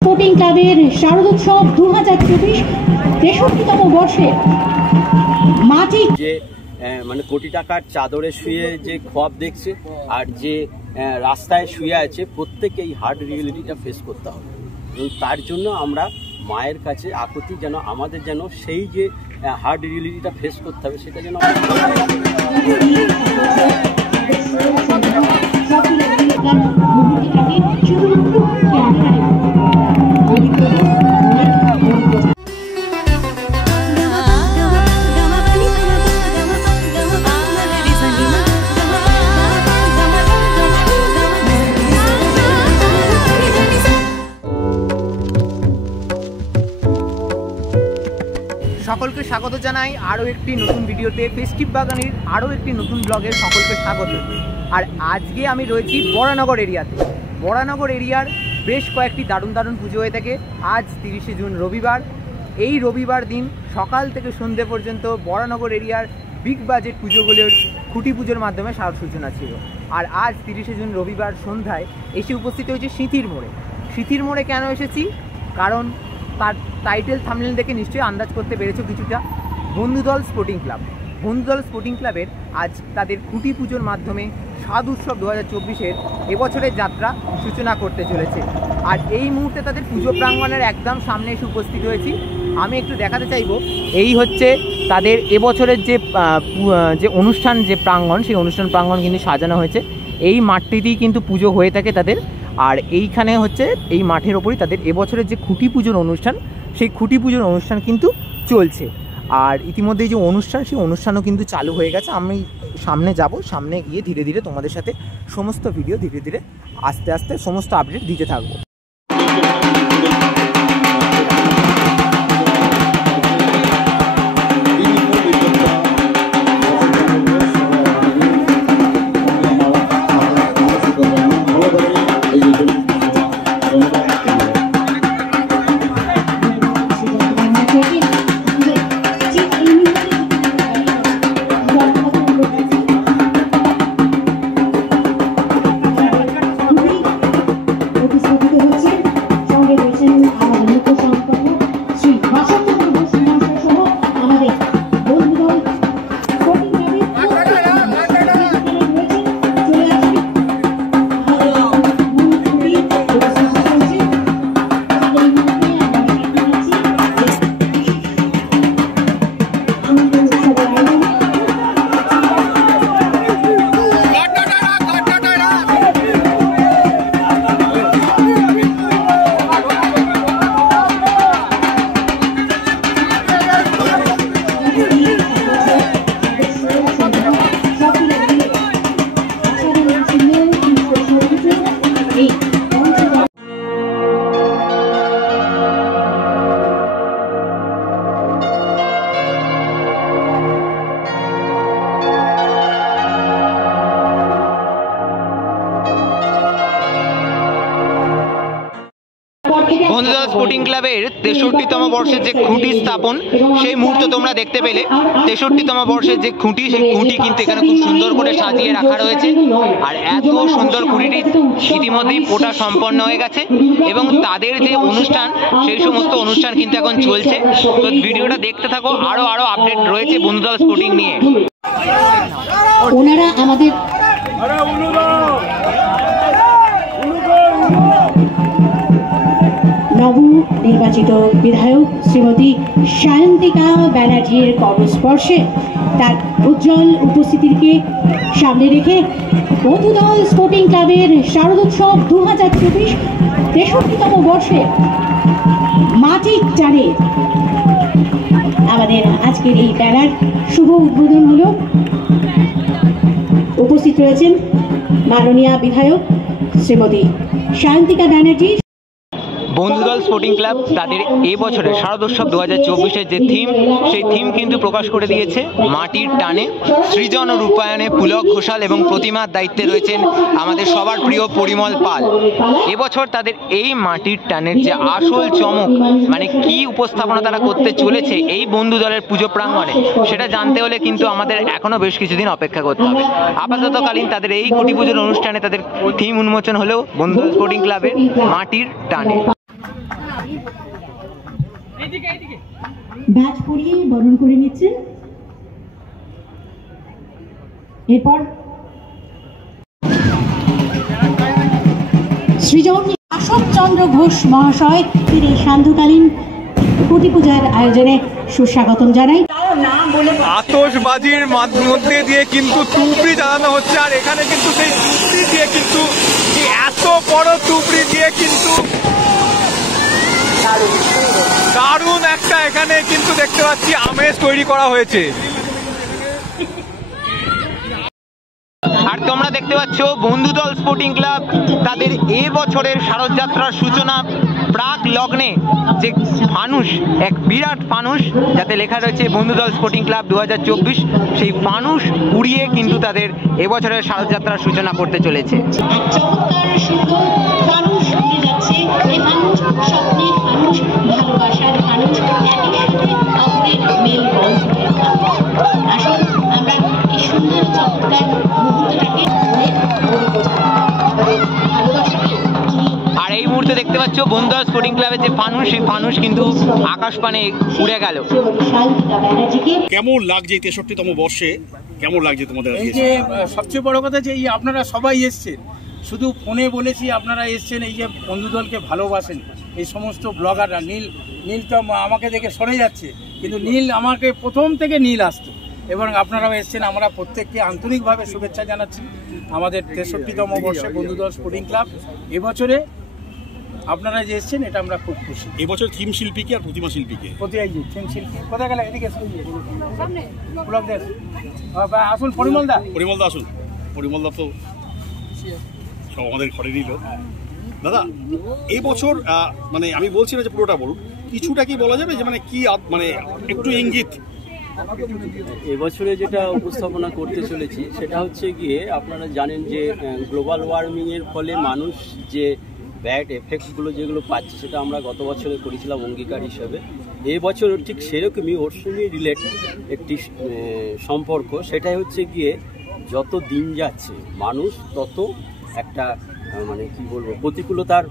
Sporting ক্লাবের শারদোৎসব 2024 63তম বর্ষে মাটি যে মানে কোটি টাকার চাদরে শুয়ে যে খোয়াব দেখছে আর যে রাস্তায় শুয়ে আছে প্রত্যেকে এই হার্ড রিয়েলিটিটা ফেস করতে হবে এবং তার জন্য আমরা মায়ের কাছে আকুতি যেন আমাদের যেন সেই যে হার্ড রিয়েলিটিটা ফেস করতে হবে সেটা যেন সকলকে স্বাগত জানাই আরও একটি নতুন ভিডিওতে। ফেস্টিভ বাগানের আরও একটি নতুন ব্লগে সকলকে স্বাগত। আর আজকে আমি রয়েছি বরানগর এরিয়াতে। বরানগর এরিয়ার বেশ কয়েকটি দারুণ দারুণ পুজো হয়ে থাকে। আজ 30শে জুন রবিবার। এই রবিবার দিন সকাল থেকে সন্ধ্যে পর্যন্ত বরানগর এরিয়ার বিগ বাজেট পুজোগুলোর খুঁটি পুজোর মাধ্যমে সাজ সূচনা ছিল। আর আজ 30শে জুন রবিবার সন্ধ্যায় এসে উপস্থিত হয়েছে সিঁথির মোড়ে। সিঁথির মোড়ে কেন এসেছি? কারণ তার টাইটেল থাম্বনেল দেখে নিশ্চয়ই আন্দাজ করতে পেরেছো কিছুটা। বন্ধুদল স্পোর্টিং ক্লাব, বন্ধুদল স্পোর্টিং ক্লাবের আজ তাদের খুঁটি পুজোর মাধ্যমে স্বাদ উৎসব 2024-এর এবছরের যাত্রা সূচনা করতে চলেছে। আর এই মুহূর্তে তাদের পুজো প্রাঙ্গণের একদম সামনে এসে উপস্থিত হয়েছি। আমি একটু দেখাতে চাইবো, এই হচ্ছে তাদের এবছরের যে অনুষ্ঠান যে প্রাঙ্গণ, সেই অনুষ্ঠান প্রাঙ্গণ কিন্তু সাজানো হয়েছে। এই মাঠটিতেই কিন্তু পুজো হয়ে থাকে তাদের। আর এইখানে হচ্ছে এই মাঠের ওপরই তাদের এবছরের যে খুঁটি পুজোর অনুষ্ঠান, সেই খুঁটি পুজোর অনুষ্ঠান কিন্তু চলছে। আর ইতিমধ্যেই যে অনুষ্ঠান, সেই অনুষ্ঠানও কিন্তু চালু হয়ে গেছে। আমি সামনে যাব, সামনে গিয়ে ধীরে ধীরে তোমাদের সাথে সমস্ত ভিডিও ধীরে ধীরে আস্তে আস্তে সমস্ত আপডেট দিতে থাকবো। বন্ধুদল স্পোর্টিং ক্লাবের 63তম বর্ষের যে খুঁটি স্থাপন, সেই মুহূর্ত তোমরা দেখতে পেলে। 63তম বর্ষের যে খুঁটি, সেই খুঁটি কিন্তু এখানে খুব সুন্দর করে সাজিয়ে রাখা রয়েছে। আর এত সুন্দর খুঁটিটি ইতিমধ্যেই পোটা সম্পন্ন হয়ে গেছে এবং তাদের যে অনুষ্ঠান, সেই সমস্ত অনুষ্ঠান কিন্তু এখন চলছে। তো ভিডিওটা দেখতে থাকো, আরো আপডেট রয়েছে বন্ধুদল স্পোর্টিং নিয়ে। ওনারা আমাদের নবনির্বাচিত বিধায়ক শ্রীমতী সায়ন্তিকা ব্যানার্জির কর্মস্পর্শে তার উজ্জ্বল উপস্থিতিকে সামনে রেখে বন্ধুদল স্পোর্টিং ক্লাবের শারদোৎসব 2024 63তম বর্ষে মাটির টানে আমাদের আজকের এই ব্যানার শুভ উদ্বোধন হল। উপস্থিত রয়েছেন মাননীয় বিধায়ক শ্রীমতী সায়ন্তিকা ব্যানার্জি। বন্ধুদল স্পোর্টিং ক্লাব তাদের এবছরের শারদোৎসব 2024-এর যে থিম, সেই থিম কিন্তু প্রকাশ করে দিয়েছে মাটির টানে। সৃজন ও রূপায়ণে পুলক ঘোষাল এবং প্রতিমার দায়িত্বে রয়েছেন আমাদের সবার প্রিয় পরিমল পাল। এবছর তাদের এই মাটির টানের যে আসল চমক, মানে কি উপস্থাপনা তারা করতে চলেছে এই বন্ধুদলের পুজো প্রাঙ্গণে, সেটা জানতে হলে কিন্তু আমাদের এখনো বেশ কিছুদিন অপেক্ষা করতে হবে। আপাততকালীন তাদের এই খুঁটি পুজোর অনুষ্ঠানে তাদের থিম উন্মোচন হলেও বন্ধুদল স্পোর্টিং ক্লাবের মাটির টানে। ব্যাচ পরিয়ে বরণ করে নিচ্ছেন। এরপর শ্রীজৌনী অশোক চন্দ্র ঘোষ মহাশয় এই সান্ধ্যকালীন কোটি পূজার আয়োজনে সুস্বাগতম জানাই। আতশবাজির মধ্যে দিয়ে কিন্তু তুবড়ি জ্বালানো হচ্ছে, আর এখানে কিন্তু সেই তুবড়ি দিয়ে কিন্তু এত বড় তুবড়ি দিয়ে কিন্তু দারুণ একটা এখানে কিন্তু দেখতে পাচ্ছি আমেজ তৈরি করা হয়েছে। আর তোমরা দেখতে পাচ্ছ বন্ধুদল স্পোর্টিং ক্লাব তাদের এবছরের শারদযাত্রার সূচনা প্রাক লগ্নে যে ফানুস, এক বিরাট ফানুস যাতে লেখা রয়েছে বন্ধুদল স্পোর্টিং ক্লাব 2024, সেই ফানুস উড়িয়ে কিন্তু তাদের এবছরের শারদযাত্রার সূচনা করতে চলেছে। চমৎকার সুন্দর ফানুস উড়ে যাচ্ছে। এই ফানুস স্বপ্নের ফানুস, ভালোবাসার ফানুস, একই সাথে অপরের মেলবন্ধন। আসুন আমরা এই সুন্দর চমৎকার মুহূর্তটাকে আর এই মুহূর্তে দেখতে পাচ্ছ বন্ধুদল স্পোর্টিং ক্লাবের যে ফানুস, সেই ফানুস কিন্তু আকাশপানে উড়ে গেল। কেমন লাগছে এই 63তম বর্ষে, কেমন লাগছে তোমাদের? এই যে সবচেয়ে বড় কথা যে এই আপনারা সবাই এসছেন, শুধু ফোনে বলেছি আপনারা এসছেন, এই যে বন্ধুদলকে ভালোবাসেন এই সমস্ত ব্লগাররা। নীল তো আমাকে দেখে সরে যাচ্ছে, কিন্তু নীল আমাকে প্রথম থেকে নীল আসতো, এবং আপনারাও এসছেন। আমরা প্রত্যেককে আন্তরিকভাবে শুভেচ্ছা জানাচ্ছি আমাদের 63তম বর্ষে বন্ধুদল স্পোর্টিং ক্লাব। এবছরে আপনারা যে এসছেন এটা আমরা খুব খুশি। এবছর থিম শিল্পীকে আর প্রতিমা শিল্পীকে থিম শিল্পী কোথায় গেলে? এদিকে ব্লগ দেশ আসুন। পরিমলদা আসুন। পরিমলদা তো সব আমাদের ঘরেরই লোক। দাদা, এই বছর মানে আমি বলছি না যে পুরোটা বলুন, কিছুটা কি বলা যাবে যে মানে কি, মানে একটু ইঙ্গিত? এবছরে যেটা উপস্থাপনা করতে চলেছি সেটা হচ্ছে গিয়ে, আপনারা জানেন যে গ্লোবাল ওয়ার্মিংয়ের ফলে মানুষ যে ব্যাড এফেক্টগুলো যেগুলো পাচ্ছে, সেটা আমরা গত বছরে করেছিলাম অঙ্গীকার হিসাবে। এই বছর ঠিক সেরকমই ওর সঙ্গে রিলেট একটি সম্পর্ক, সেটাই হচ্ছে গিয়ে যত দিন যাচ্ছে মানুষ তত একটা মানে কি বলবো প্রতিকূলতার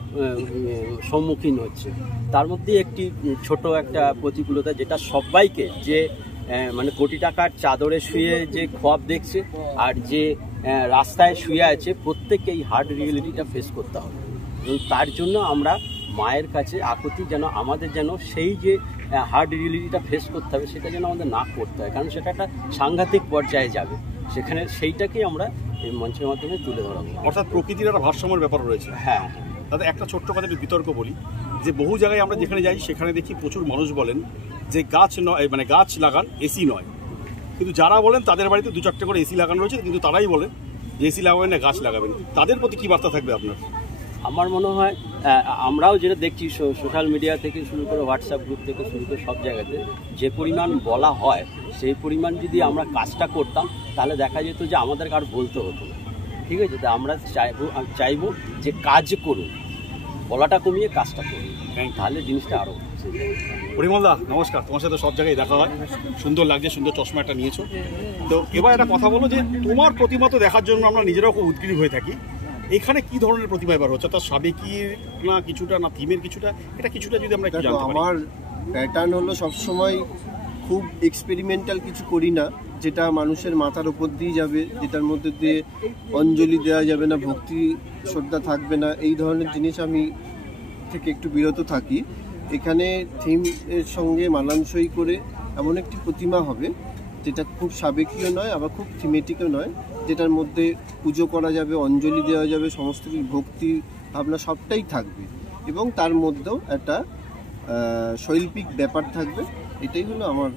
সম্মুখীন হচ্ছে। তার মধ্যে একটি ছোট একটা প্রতিকূলতা, যেটা সবাইকে, যে মানে কোটি টাকার চাদরে শুয়ে যে খোয়াব দেখছে আর যে রাস্তায় শুয়ে আছে, প্রত্যেককে এই হার্ড রিয়েলিটিটা ফেস করতে হবে। এবং তার জন্য আমরা মায়ের কাছে আকুতি যেন আমাদের যেন সেই যে হার্ড রিয়েলিটিটা ফেস করতে হবে সেটা যেন আমাদের না করতে হয়, কারণ সেটা একটা সাংঘাতিক পর্যায়ে যাবে। সেখানে সেইটাকেই আমরা এই মঞ্চের মাধ্যমে তুলে ধরাবো। অর্থাৎ প্রকৃতির একটা ভারসাম্যের ব্যাপার রয়েছে। হ্যাঁ দাদা, একটা ছোট্ট কথা একটু বিতর্ক বলি, যে বহু জায়গায় আমরা যেখানে যাই সেখানে দেখি প্রচুর মানুষ বলেন যে গাছ নয়, মানে গাছ লাগান, এসি নয়। কিন্তু যারা বলেন তাদের বাড়িতে 2-4টে করে এসি লাগানো রয়েছে, কিন্তু তারাই বলেন যে এসি লাগাবেন না, গাছ লাগাবেন। তাদের প্রতি কী বার্তা থাকবে আপনার? আমার মনে হয় আমরাও যেটা দেখছি সোশ্যাল মিডিয়া থেকে শুরু করে হোয়াটসঅ্যাপ গ্রুপ থেকে শুরু করে সব জায়গাতে যে পরিমাণ বলা হয়, সেই পরিমাণ যদি আমরা কাজটা করতাম তাহলে দেখা যেত যে আমাদের আর বলতে হতো না। ঠিক আছে, তো আমরা চাইবো যে কাজ করুন, বলাটা কমিয়ে কাজটা করুন, তাহলে জিনিসটা আরও। পরিমলদা নমস্কার, তোমার সাথে সব জায়গায় দেখা হয়, সুন্দর লাগছে, সুন্দর চশমা একটা নিয়েছো। তো এবার একটা কথা বলো, যে তোমার প্রতিমা তো দেখার জন্য আমরা নিজেরাও খুব উদ্গ্রীব হয়ে থাকি। এখানে কি ধরনের প্রতিমা এবার হচ্ছে? তার সাবেকির না কিছুটা, না থিমের কিছুটা, এটা কিছুটা যদি আমরা একটু জানতে পারি। আমার প্যাটার্ন হলো সবসময় খুব এক্সপেরিমেন্টাল কিছু করি না, যেটা মানুষের মাথার উপর দিয়ে যাবে, যেটার মধ্যে দিয়ে অঞ্জলি দেওয়া যাবে না, ভক্তি শ্রদ্ধা থাকবে না, এই ধরনের জিনিস আমি থেকে একটু বিরত থাকি। এখানে থিম এর সঙ্গে মানানসই করে এমন একটি প্রতিমা হবে যেটা খুব সাবেকীয় নয়, আবার খুব থিমেটিকও নয়, যেটার মধ্যে পুজো করা যাবে, অঞ্জলি দেওয়া যাবে, সমস্ত কিছু ভক্তি ভাবনা সবটাই থাকবে, এবং তার মধ্যেও একটা শৈল্পিক ব্যাপার থাকবে। এটাই হলো আমার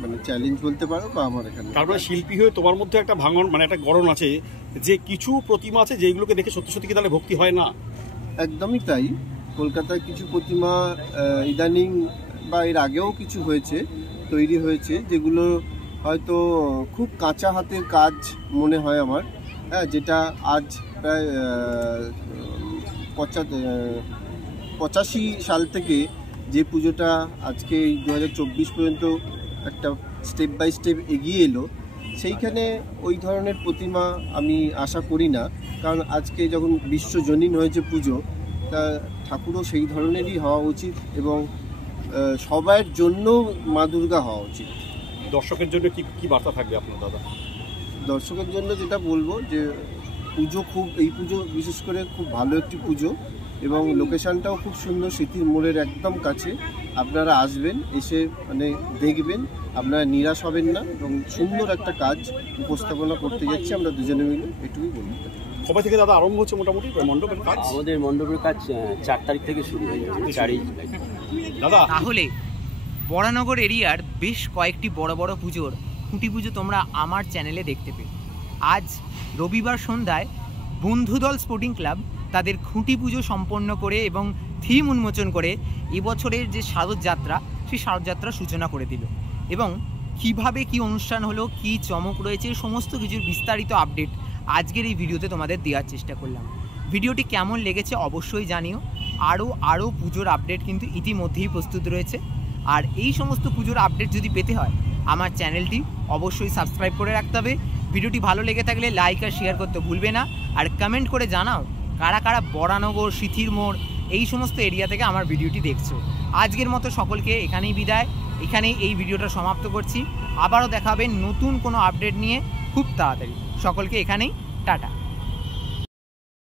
মানে চ্যালেঞ্জ বলতে পারো, বা আমার এখানে। তারপরে শিল্পী হয়ে তোমার মধ্যে একটা ভাঙন, মানে একটা গড়ন আছে, যে কিছু প্রতিমা আছে যেগুলোকে দেখে সত্যি সত্যি কি তাহলে ভক্তি হয় না? একদমই তাই। কলকাতায় কিছু প্রতিমা ইদানিং বা এর আগেও কিছু হয়েছে, তৈরি হয়েছে, যেগুলো হয়তো খুব কাঁচা হাতের কাজ মনে হয় আমার, হ্যাঁ, যেটা আজ প্রায় 85 সাল থেকে যে পুজোটা আজকে 2024 পর্যন্ত একটা স্টেপ বাই স্টেপ এগিয়ে এলো, সেইখানে ওই ধরনের প্রতিমা আমি আশা করি না। কারণ আজকে যখন বিশ্বজনীন হয়েছে পুজো, তা ঠাকুরও সেই ধরনেরই হওয়া উচিত, এবং সবার জন্য মা দুর্গা হওয়া উচিত। দর্শকের জন্য কি কি বার্তা থাকবে আপনার দাদা? দর্শকের জন্য যেটা বলবো যে পুজো এই পুজো বিশেষ করে খুব ভালো একটি পুজো এবং লোকেশানটাও খুব সুন্দর, স্মৃতির মোড়ের একদম কাছে। আপনারা আসবেন, এসে মানে দেখবেন, আপনারা নিরাশ হবেন না এবং সুন্দর একটা কাজ উপস্থাপনা করতে যাচ্ছি আমরা দুজনে মিলে, এটুকুই বলতে পারি। কবে থেকে দাদা আরম্ভ হচ্ছে মোটামুটি মণ্ডপের কাজ? আমাদের মণ্ডপের কাজ 4 তারিখ থেকে শুরু হয়ে যাচ্ছে, 4ই জুলাই। দাদা তাহলে বরানগর এরিয়ার বেশ কয়েকটি বড় বড় পুজোর খুঁটি পুজো তোমরা আমার চ্যানেলে দেখতে পেলে। আজ রবিবার সন্ধ্যায় বন্ধুদল স্পোর্টিং ক্লাব তাদের খুঁটি পুজো সম্পন্ন করে এবং থিম উন্মোচন করে এবছরের যে শারদযাত্রা, সেই শারদযাত্রার সূচনা করে দিল। এবং কিভাবে কি অনুষ্ঠান হলো, কি চমক রয়েছে, সমস্ত কিছুর বিস্তারিত আপডেট আজকের এই ভিডিওতে তোমাদের দেওয়ার চেষ্টা করলাম। ভিডিওটি কেমন লেগেছে অবশ্যই জানিও। আরও পুজোর আপডেট কিন্তু ইতিমধ্যেই প্রস্তুত রয়েছে। আর এই সমস্ত পুজোর আপডেট যদি পেতে হয় আমার চ্যানেলটি অবশ্যই সাবস্ক্রাইব করে রাখতে হবে। ভিডিওটি ভালো লেগে থাকলে লাইক আর শেয়ার করতে ভুলবে না। আর কমেন্ট করে জানাও কারা কারা বরানগর, সিথির মোড় এই সমস্ত এরিয়া থেকে আমার ভিডিওটি দেখছো। আজকের মতো সকলকে এখানেই বিদায়, এখানেই এই ভিডিওটা সমাপ্ত করছি। আবারও দেখা হবে নতুন কোনো আপডেট নিয়ে খুব তাড়াতাড়ি। সকলকে এখানেই টাটা।